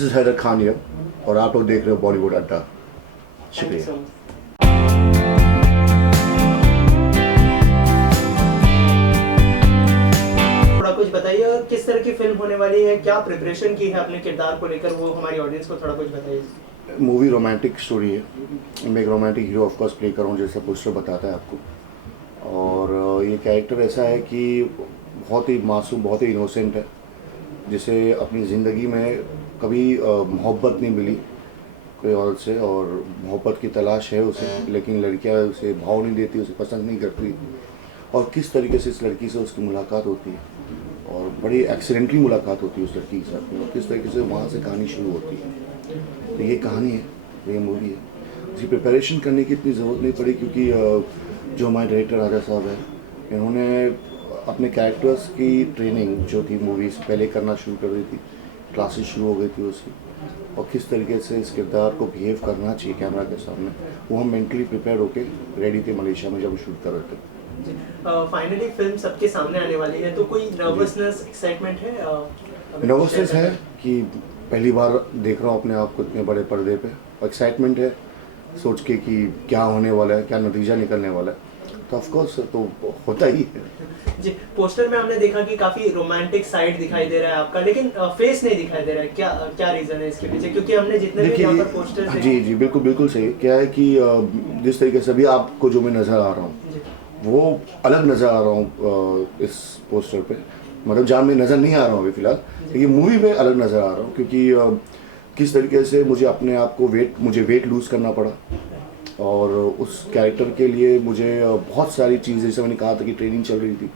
This is Haider Khan here और आप लोग देख रहे हो बॉलीवुड अड्डा। शुक्रिया। थोड़ा कुछ बताइए और किस तरह की फिल्म होने वाली है, क्या प्रिपरेशन की है अपने किरदार को लेकर, वो हमारी ऑडियंस को थोड़ा कुछ बताइए। मूवी रोमांटिक स्टोरी है। मैं एक romantic hero of course play कर रहा हूँ, जैसा पोस्टर बताता है आपको। और ये कैरेक्टर ऐसा है कि बहुत ही मासूम, बहुत ही इनोसेंट है, जिसे अपनी ज़िंदगी में कभी मोहब्बत नहीं मिली कोई औरत से, और मोहब्बत की तलाश है उसे, लेकिन लड़कियां उसे भाव नहीं देती, उसे पसंद नहीं करती। और किस तरीके से इस लड़की से उसकी मुलाकात होती है, और बड़ी एक्सीडेंटली मुलाकात होती है उस लड़की के साथ में, और किस तरीके से वहाँ से कहानी शुरू होती है। तो ये कहानी है, ये मूवी है। इसकी प्रिपरेशन करने की इतनी ज़रूरत नहीं पड़ी, क्योंकि जो हमारे डायरेक्टर राजा साहब हैं, इन्होंने अपने कैरेक्टर्स की ट्रेनिंग जो थी मूवी से पहले करना शुरू कर दी थी। क्लासेस शुरू हो गई थी उसकी, और किस तरीके से इस किरदार को बिहेव करना चाहिए कैमरा के सामने, वो हम मेंटली प्रिपेयर होके रेडी थे मलेशिया में जब शूट कर रहे थे। फाइनली फिल्म सबके सामने आने वाली है, तो कोई नर्वसनेस, एक्साइटमेंट है? नर्वसनेस है कि पहली बार देख रहा हूँ अपने आप को इतने बड़े पर्दे पे, और एक्साइटमेंट है सोच के कि क्या होने वाला है, क्या नतीजा निकलने वाला है। तो ऑफकोर्स तो होता ही है जी। पोस्टर में हमने देखा कि काफी रोमांटिक साइड दिखाई दे रहा है आपका, लेकिन फेस नहीं दिखाई दे रहा है, क्या क्या रीजन है इसके पीछे? क्योंकि हमने जितने भी यहाँ पर पोस्टर्स जी जी बिल्कुल बिल्कुल सही। क्या है कि जिस तरीके से अभी आपको जो मैं नज़र आ रहा हूँ वो अलग नज़र आ रहा हूँ इस पोस्टर पे, मतलब जहाँ मैं नज़र नहीं आ रहा हूँ अभी फ़िलहाल, लेकिन मूवी में अलग नज़र आ रहा हूँ, क्योंकि किस तरीके से मुझे अपने आप को मुझे वेट लूज़ करना पड़ा, और उस कैरेक्टर के लिए मुझे बहुत सारी चीज़ें, जैसे मैंने कहा था कि ट्रेनिंग चल रही थी,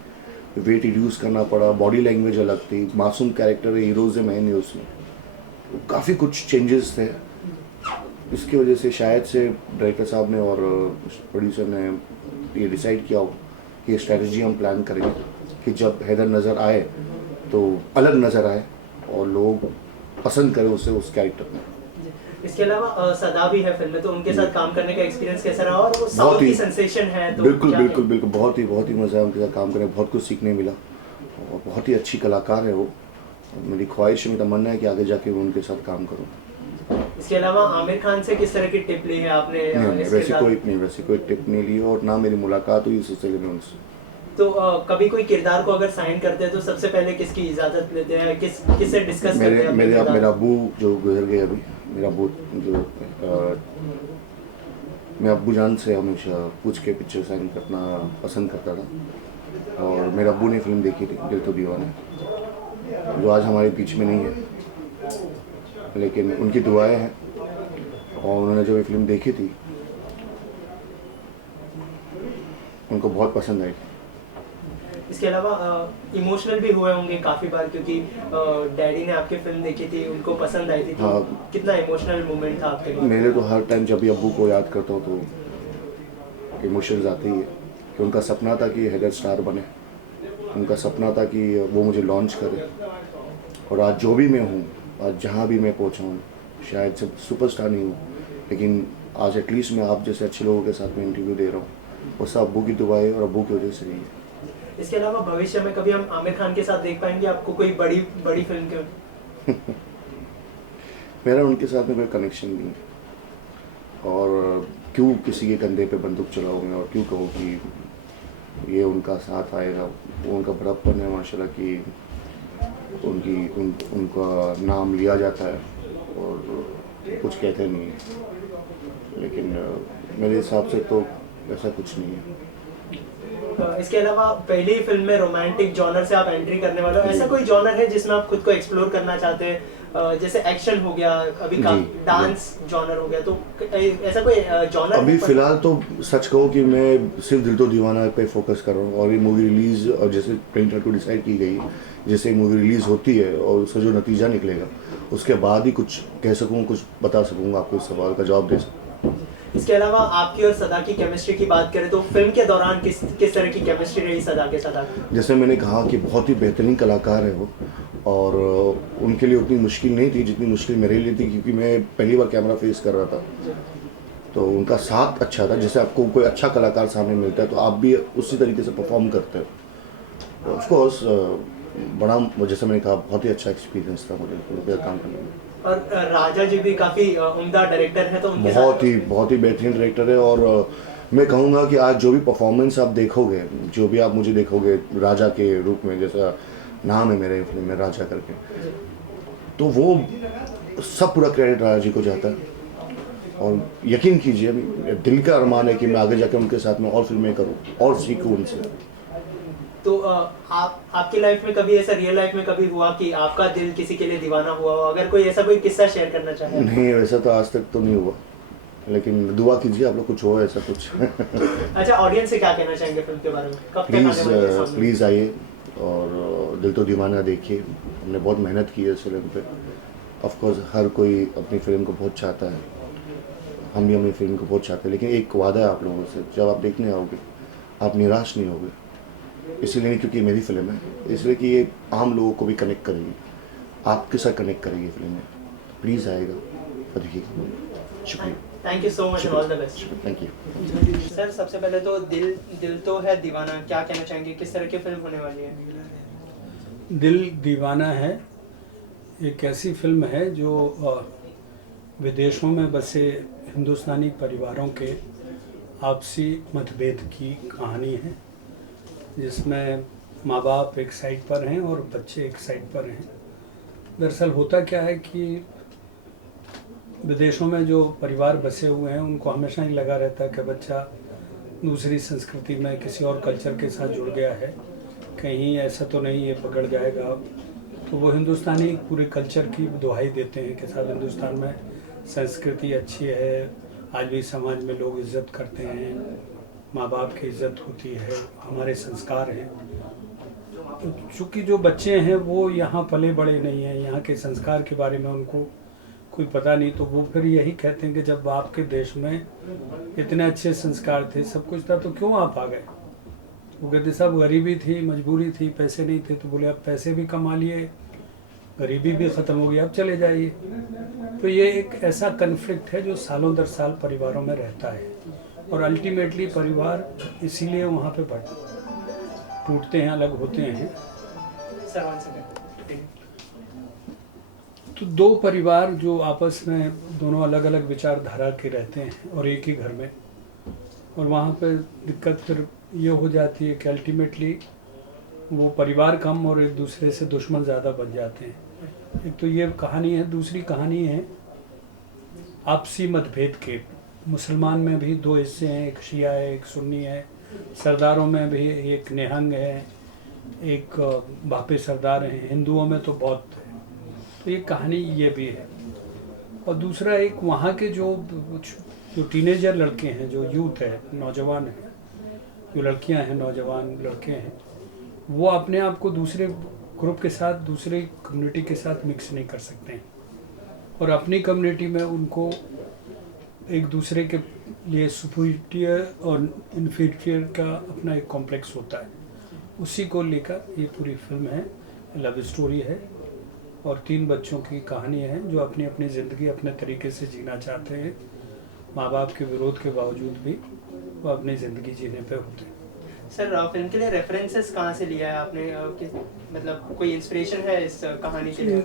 वेट रिड्यूस करना पड़ा, बॉडी लैंग्वेज अलग थी, मासूम कैरेक्टर है, हीरोज़ है, मैं नहीं उसमें, काफ़ी कुछ चेंजेस थे। इसकी वजह से शायद से डायरेक्टर साहब ने और प्रोड्यूसर ने ये डिसाइड किया हो कि ये स्ट्रैटेजी हम प्लान करेंगे कि जब हैदर नज़र आए तो अलग नज़र आए और लोग पसंद करें उसे, उस कैरेक्टर में। इसके अलावा सदा भी है फिल्म में, तो उनके साथ काम करने का एक्सपीरियंस कैसा रहा? और वो साउथ की सेंसेशन है, तो बिल्कुल बिल्कुल बिल्कुल बहुत ही मज़ा है उनके साथ काम करने, बहुत कुछ सीखने मिला, और बहुत ही अच्छी कलाकार है वो। मेरी ख्वाहिश, मेरा तमन्ना है कि आगे जाके मैं उनके साथ काम करूँ। इसके अलावा आमिर खान से किस तरह की टिप ली है आपने? वैसे कोई टिप नहीं ली, और ना मेरी मुलाकात हुई इस सिलसिले में उनसे। तो कभी कोई किरदार को अगर साइन करते हैं तो सबसे पहले किसकी इजाज़त लेते हैं, किससे डिस्कस करते हैं? मेरा अब्बू जो गुजर गए अभी, मेरा अब्बू जो मैं अब्बू जान से हमेशा पूछ के पिक्चर साइन करना पसंद करता था, और मेरे अब्बू ने फिल्म देखी थी दिल तो दीवाना, जो आज हमारे बीच में नहीं है, लेकिन उनकी दुआएं हैं, और उन्होंने जो ये फिल्म देखी थी उनको बहुत पसंद आई। इसके अलावा इमोशनल भी हुए होंगे काफ़ी बार, क्योंकि डैडी ने आपकी फिल्म देखी थी, उनको पसंद आई थी, तो हाँ, कितना इमोशनल मोमेंट था आपके लिए? मेरे तो हर टाइम जब भी अब्बू को याद करता हूँ तो इमोशंस आते ही है, कि उनका सपना था कि हैदर स्टार बने, उनका सपना था कि वो मुझे लॉन्च करे, और आज जो भी मैं हूँ, आज जहाँ भी मैं पहुँचा हूँ, शायद से सुपरस्टार नहीं हूँ, लेकिन आज एटलीस्ट मैं आप जैसे अच्छे लोगों के साथ में इंटरव्यू दे रहा हूँ, वो सब अब्बू की दुआएं और अब्बू की वजह से रही है। इसके अलावा भविष्य में कभी हम आमिर खान के साथ देख पाएंगे आपको कोई बड़ी फिल्म के? मेरा उनके साथ में कोई कनेक्शन नहीं है, और क्यों किसी के कंधे पे बंदूक चलाऊँ मैं, और क्यों कहूँ कि ये उनका साथ आएगा। वो उनका बड़प्पन है माशाल्लाह कि उनका नाम लिया जाता है और कुछ कहते नहीं है, लेकिन मेरे हिसाब से तो ऐसा कुछ नहीं है। इसके अलावा पहली फिल्म में रोमांटिक जॉनर से आप एंट्री करने वाले हो, ऐसा कोई जॉनर है जिसमें आप खुद को एक्सप्लोर करना चाहते हैं? जैसे एक्शन हो गया, अभी का डांस जॉनर हो गया, तो ऐसा कोई जॉनर? अभी फिलहाल तो सच कहूँ कि मैं सिर्फ दिल तो दीवाना पे फोकस कर रहा हूँ, और ये मूवी रिलीज़, और जैसे 2022 डिसाइड की गई, जैसे मूवी रिलीज़ होती है और उसका जो नतीजा निकलेगा उसके बाद ही कुछ कह सकूँ, कुछ बता सकूँगा, आपको इस सवाल का जवाब दे सकूँ। इसके अलावा आपकी और सदा की केमिस्ट्री की बात करें तो फिल्म के दौरान किस तरह की केमिस्ट्री रही सदा के साथ? जैसे मैंने कहा कि बहुत ही बेहतरीन कलाकार है वो, और उनके लिए उतनी मुश्किल नहीं थी जितनी मुश्किल मेरे लिए थी, क्योंकि मैं पहली बार कैमरा फेस कर रहा था, तो उनका साथ अच्छा था। जैसे आपको कोई अच्छा कलाकार सामने मिलता है तो आप भी उसी तरीके से परफॉर्म करते हो। ऑफ कोर्स बड़ा, जैसे मैंने कहा, बहुत ही अच्छा एक्सपीरियंस था मुझे उनके काम करने में। और राजा जी भी काफ़ी उम्दा डायरेक्टर है, तो उनके साथ बहुत ही बेहतरीन डायरेक्टर है। और मैं कहूँगा कि आज जो भी परफॉर्मेंस आप देखोगे, जो भी आप मुझे देखोगे राजा के रूप में, जैसा नाम है मेरे फिल्म में राजा करके, तो वो सब पूरा क्रेडिट राजा जी को जाता है। और यकीन कीजिए, दिल का अरमान है कि मैं आगे जाकर उनके साथ में और फिल्में करूं और सीखूं उनसे। तो आपकी लाइफ में कभी ऐसा, रियल लाइफ में कभी हुआ कि आपका दिल किसी के लिए दीवाना हुआ हो? अगर कोई ऐसा कोई किस्सा शेयर करना चाहे। नहीं, वैसा तो आज तक तो नहीं हुआ, लेकिन दुआ कीजिए आप लोग कुछ हो ऐसा कुछ। अच्छा, ऑडियंस से क्या कहना चाहेंगे फिल्म के बारे में? कब तक आने वाली है सामने? प्लीज़ आइए और दिल तो दीवाना देखिए। हमने बहुत मेहनत की है इस फिल्म पे। ऑफ कोर्स हर कोई अपनी फिल्म को बहुत चाहता है, हम भी अपनी फिल्म को बहुत चाहते हैं, लेकिन एक वादा है आप लोगों से, जब आप देखने आओगे आप निराश नहीं होगे। इसलिए नहीं क्योंकि मेरी फिल्म है, इसलिए कि ये आम लोगों को भी कनेक्ट करेगी, आपके साथ कनेक्ट करेगी फिल्म। प्लीज़ आएगा और देखिएगा। शुक्रिया। Thank you so much, all the best. Thank you sir, सबसे पहले तो दिल तो है दीवाना, क्या कहना चाहेंगे, किस तरह की फिल्म होने वाली है? दिल दीवाना है एक ऐसी फिल्म है जो विदेशों में बसे हिंदुस्तानी परिवारों के आपसी मतभेद की कहानी है, जिसमें माँ बाप एक साइड पर हैं और बच्चे एक साइड पर हैं। दरअसल होता क्या है कि विदेशों में जो परिवार बसे हुए हैं उनको हमेशा ही लगा रहता है कि बच्चा दूसरी संस्कृति में किसी और कल्चर के साथ जुड़ गया है, कहीं ऐसा तो नहीं ये पकड़ जाएगा। तो वो हिंदुस्तानी पूरे कल्चर की दुहाई देते हैं कि साहब हिंदुस्तान में संस्कृति अच्छी है, आज भी समाज में लोग इज़्ज़त करते हैं, माँ बाप की इज़्ज़त होती है, हमारे संस्कार हैं। तो चूँकि जो बच्चे हैं वो यहाँ पले बड़े नहीं हैं, यहाँ के संस्कार के बारे में उनको कोई पता नहीं, तो वो फिर यही कहते हैं कि जब आपके देश में इतने अच्छे संस्कार थे, सब कुछ था, तो क्यों आप आ गए? वो कहते साहब गरीबी थी, मजबूरी थी, पैसे नहीं थे। तो बोले अब पैसे भी कमा लिए, गरीबी भी ख़त्म हो गई, अब चले जाइए। तो ये एक ऐसा कन्फ्लिक्ट है जो सालों दर साल परिवारों में रहता है, और अल्टीमेटली परिवार इसीलिए वहाँ पे टूटते हैं, अलग होते हैं। तो दो परिवार जो आपस में दोनों अलग अलग विचारधारा के रहते हैं और एक ही घर में, और वहाँ पे दिक्कत फिर ये हो जाती है कि अल्टीमेटली वो परिवार कम और एक दूसरे से दुश्मन ज़्यादा बन जाते हैं। एक तो ये कहानी है, दूसरी कहानी है आपसी मतभेद के। मुसलमान में भी दो हिस्से हैं, एक शिया है एक सुन्नी है, सरदारों में भी एक निहंग है, एक बापे सरदार हैं, हिंदुओं में तो बहुत है। तो ये कहानी ये भी है। और दूसरा एक वहाँ के जो टीनेजर लड़के हैं, जो यूथ है, नौजवान हैं, जो लड़कियां हैं, नौजवान लड़के हैं, वो अपने आप को दूसरे ग्रुप के साथ, दूसरे कम्युनिटी के साथ मिक्स नहीं कर सकते हैं, और अपनी कम्युनिटी में उनको एक दूसरे के लिए सुपीरियर और इन्फीरियर का अपना एक कॉम्प्लेक्स होता है। उसी को लेकर ये पूरी फिल्म है, लव स्टोरी है, और 3 बच्चों की कहानी है जो अपनी अपनी ज़िंदगी अपने तरीके से जीना चाहते हैं। माँ बाप के विरोध के बावजूद भी वो अपनी ज़िंदगी जीने पे होते हैं। सर, फिल्म के लिए रेफरेंसेस कहाँ से लिया है आपने? मतलब कोई इंस्पिरेशन है इस कहानी के लिए?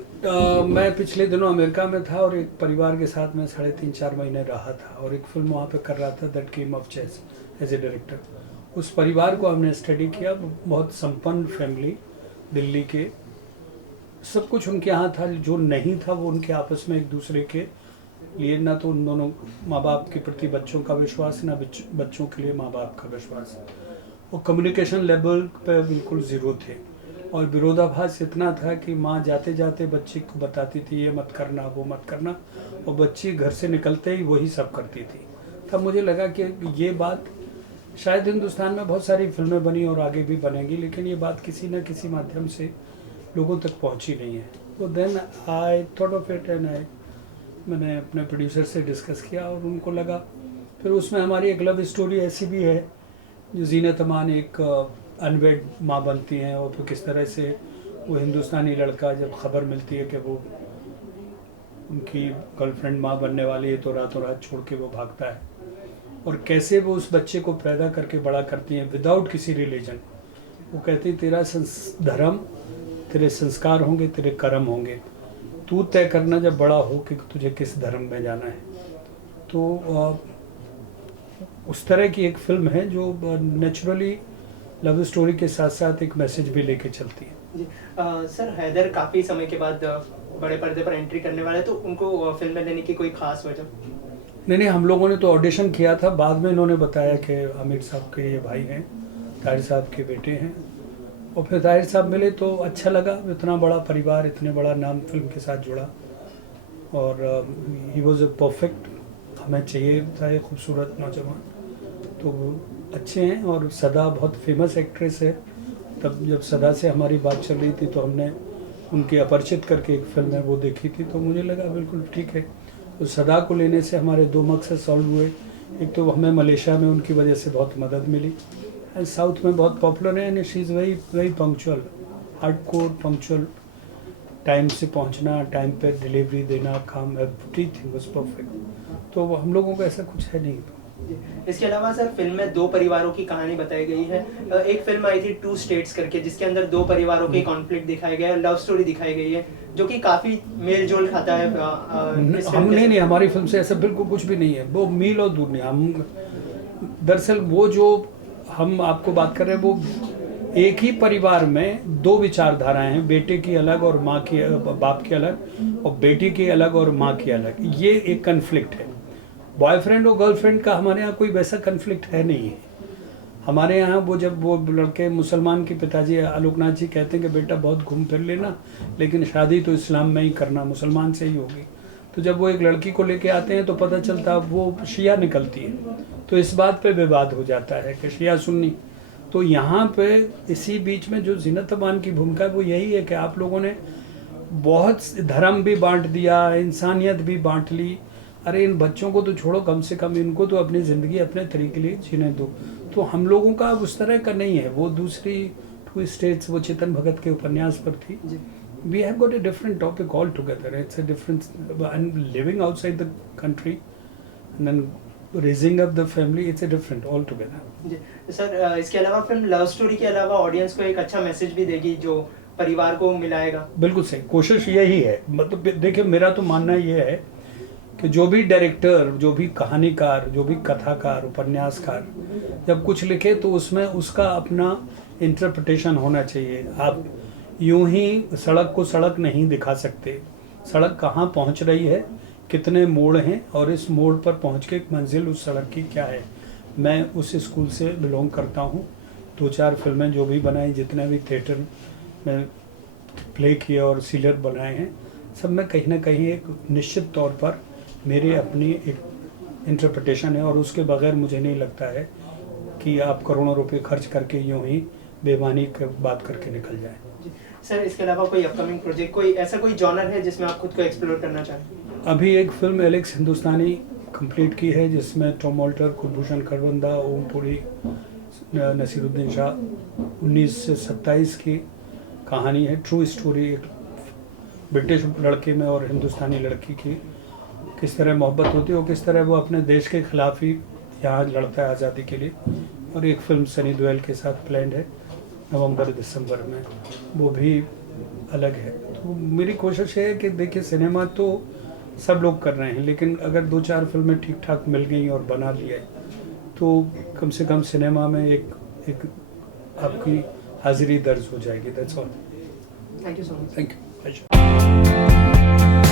मैं पिछले दिनों अमेरिका में था और एक परिवार के साथ मैं 3.5-4 महीने रहा था, और एक फिल्म वहाँ पे कर रहा था, that game of chess, as a director. उस परिवार को हमने स्टडी किया। बहुत संपन्न फैमिली, दिल्ली के, सब कुछ उनके यहाँ था। जो नहीं था वो उनके आपस में एक दूसरे के लिए, ना तो उन दोनों माँ बाप के प्रति बच्चों का विश्वास, ना बच्चों के लिए माँ बाप का विश्वास। वो कम्युनिकेशन लेवल पे बिल्कुल ज़ीरो थे, और विरोधाभास इतना था कि माँ जाते जाते बच्चे को बताती थी ये मत करना, वो मत करना, और बच्ची घर से निकलते ही वही सब करती थी। तब मुझे लगा कि ये बात शायद हिंदुस्तान में बहुत सारी फिल्में बनी और आगे भी बनेंगी, लेकिन ये बात किसी न किसी माध्यम से लोगों तक पहुंची नहीं है। तो then I thought of it and मैंने अपने प्रोड्यूसर से डिस्कस किया और उनको लगा। फिर उसमें हमारी एक लव स्टोरी ऐसी भी है, जो जीनत अमान एक अनवेड माँ बनती हैं, और फिर किस तरह से वो हिंदुस्तानी लड़का, जब खबर मिलती है कि वो उनकी गर्लफ्रेंड माँ बनने वाली है, तो रातों रात छोड़ के वो भागता है, और कैसे वो उस बच्चे को पैदा करके बड़ा करती हैं विदाउट किसी रिलीजन। वो कहती तेरा धर्म, तेरे संस्कार होंगे, तेरे कर्म होंगे। तू तय करना जब बड़ा हो कि तुझे किस धर्म में जाना है। तो उस तरह की एक फिल्म है जो नेचुरली लव स्टोरी के साथ साथ एक मैसेज भी लेके चलती है। जी सर, हैदर काफ़ी समय के बाद बड़े पर्दे पर एंट्री करने वाले, तो उनको फिल्म में लेने की कोई खास वजह? नहीं, हम लोगों ने तो ऑडिशन किया था, बाद में इन्होंने बताया कि आमिर साहब के ये भाई हैं, ताहिर साहब के बेटे हैं, और फिर ताहिर साहब मिले तो अच्छा लगा। इतना बड़ा परिवार, इतने बड़ा नाम फिल्म के साथ जुड़ा, और ही वॉज अ परफेक्ट, हमें चाहिए था एक खूबसूरत नौजवान, तो अच्छे हैं। और सदा बहुत फेमस एक्ट्रेस है, तब जब सदा से हमारी बात चल रही थी तो हमने उनकी अपरिचित करके एक फिल्म है वो देखी थी, तो मुझे लगा बिल्कुल ठीक है। तो सदा को लेने से हमारे 2 मकसद सॉल्व हुए। एक तो हमें मलेशिया में उनकी वजह से बहुत मदद मिली, एंड साउथ में बहुत पॉपुलर है, and she is very punctual, hardcore punctual, time से पहुंचना, टाइम पे डिलीवरी देना, काम, एवरीथिंग वाज परफेक्ट। तो हम लोगों को ऐसा कुछ है नहीं। इसके अलावा सर, फिल्म में 2 परिवारों की कहानी बताई गई है। एक फिल्म आई थी 2 स्टेट्स करके, जिसके अंदर 2 परिवारों के कॉन्फ्लिक्ट दिखाए गए, लव स्टोरी दिखाई गई है, जो कि काफी मेल जोल खाता है। नहीं, हमारी फिल्म से ऐसा बिल्कुल कुछ भी नहीं है, वो मील और दूर नहीं। हम दरअसल वो जो हम आपको बात कर रहे हैं, वो एक ही परिवार में 2 विचारधाराएं हैं, बेटे की अलग और माँ की, बाप की अलग, और बेटी की अलग और माँ की अलग। ये एक कन्फ्लिक्ट है। बॉयफ्रेंड और गर्लफ्रेंड का हमारे यहाँ कोई वैसा कन्फ्लिक्ट है नहीं है। हमारे यहाँ वो जब वो लड़के, मुसलमान के पिताजी आलोकनाथ जी कहते हैं कि बेटा बहुत घूम फिर लेना, लेकिन शादी तो इस्लाम में ही करना, मुसलमान से ही होगी। तो जब वो एक लड़की को लेके आते हैं तो पता चलता वो शिया निकलती है, तो इस बात पे विवाद हो जाता है कि शिया सुन्नी। तो यहाँ पे इसी बीच में जो ज़ीनत अमान की भूमिका है वो यही है कि आप लोगों ने बहुत धर्म भी बांट दिया, इंसानियत भी बांट ली। अरे इन बच्चों को तो छोड़ो, कम से कम इनको तो अपनी ज़िंदगी अपने तरीके लिए जीने दो। तो हम लोगों का उस तरह का नहीं है। वो दूसरी 2 स्टेट्स वो चेतन भगत के उपन्यास पर थी। We have got a different topic all together. It's a difference, and living outside the country and then raising up the family, it's a different all together. Sir, इसके अलावा फिल्म लव स्टोरी के अलावा audience को एक अच्छा message भी देगी जो परिवार को मिलाएगा। बिल्कुल सही, कोशिश यही है। मतलब देखिए, मेरा तो मानना ये है कि जो भी डायरेक्टर, जो भी कहानीकार, जो भी कथाकार, उपन्यासकार जब कुछ लिखे तो उसमें उसका अपना इंटरप्रिटेशन होना चाहिए। आप यूं ही सड़क को सड़क नहीं दिखा सकते। सड़क कहाँ पहुंच रही है, कितने मोड़ हैं, और इस मोड़ पर पहुंच के मंजिल उस सड़क की क्या है। मैं उस स्कूल से बिलोंग करता हूं। 2-4 फिल्में जो भी बनाई, जितने भी थिएटर में प्ले किए और सीरियल बनाए हैं, सब में कहीं ना कहीं एक निश्चित तौर पर मेरी अपनी एक इंटरप्रिटेशन है, और उसके बगैर मुझे नहीं लगता है कि आप करोड़ों रुपए खर्च करके यूं ही बेईमानी की बात करके निकल जाए। सर, इसके अलावा कोई अपकमिंग प्रोजेक्ट, कोई ऐसा कोई जॉनर है जिसमें आप खुद को एक्सप्लोर करना चाहते हैं? अभी एक फिल्म एलेक्स हिंदुस्तानी कंप्लीट की है, जिसमें टॉम ऑल्टर, कुलभूषण खरबंदा, ओम पुरी, नसीरुद्दीन शाह। 19 से 27 की कहानी है, ट्रू स्टोरी। एक ब्रिटिश लड़के में और हिंदुस्तानी लड़की की किस तरह मोहब्बत होती है और किस तरह वो अपने देश के खिलाफ ही यहाँ लड़ता है आज़ादी के लिए। और एक फिल्म सनी देओल के साथ प्लान्ड है नवंबर-दिसंबर में, वो भी अलग है। तो मेरी कोशिश है कि देखिए, सिनेमा तो सब लोग कर रहे हैं, लेकिन अगर 2-4 फिल्में ठीक ठाक मिल गई और बना लिया तो कम से कम सिनेमा में एक आपकी हाजिरी दर्ज हो जाएगी। That's all. Thank you so much. Thank you.